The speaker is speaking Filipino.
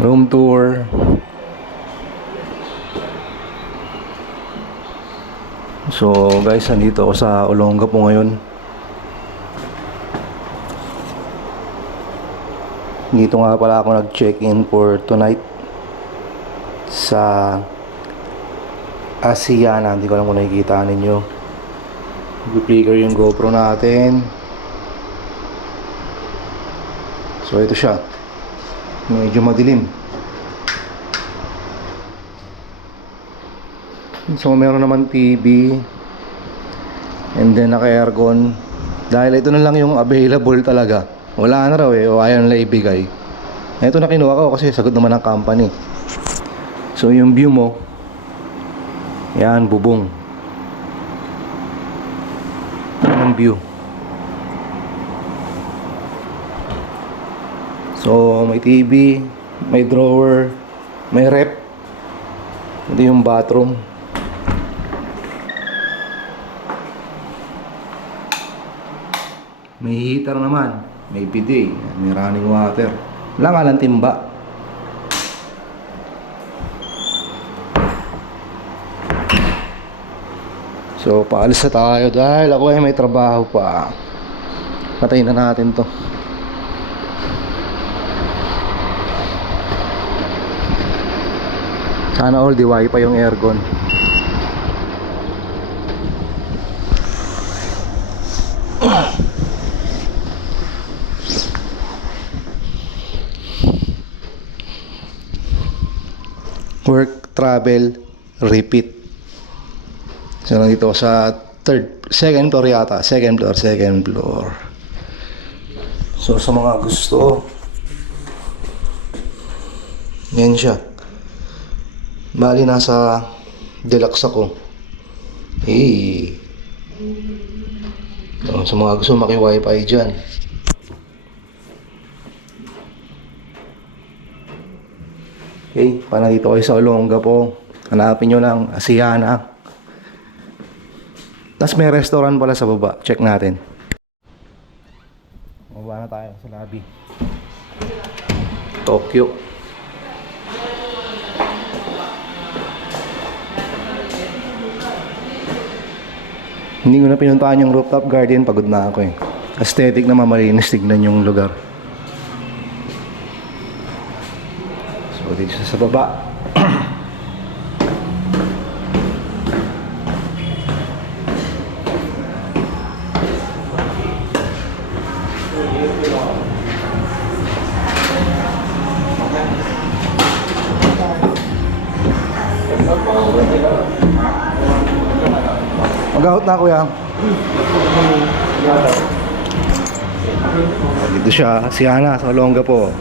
Room tour. So guys, nandito ako sa Olongapo ngayon. Dito nga pala ako nag-check-in for tonight sa Asiana. Hindi ko alam kung nakikita ninyo. I-flicker yung GoPro natin. So ito siya. Medyo madilim. So meron naman TV. And then naka-aircon. Dahil ito na lang yung available talaga. Wala na raw o ayaw nila ibigay. Ito na kinuha ko kasi sagot naman ng company. So yung view mo, yan, bubong. Yan ang view. So may TV, may drawer, may rep. Ito yung bathroom. May heater naman, may bidet, may running water. Wala nga lang timba. So paalis na tayo dahil ako ay may trabaho pa. Patayin na natin to. Sana all di wifi yung aircon. Work, travel, repeat. So nandito sa second floor yata. Second floor. So sa mga gusto, yan siya. Bali nasa deluxe ako. Hey. So, sa mga gusto maki-wifi dyan. Okay, paano dito kayo sa Olongapo? Hanapin nyo lang, Asiana. Tapos may restaurant pala sa baba. Check natin. Mababa na tayo sa lobby. Tokyo. Hindi ko na pinuntahan yung rooftop garden. Pagod na ako eh. Aesthetic na malinis tignan yung lugar. So dito sa baba. Mag-out na kuya. Dito siya, Asiana sa Olongapo.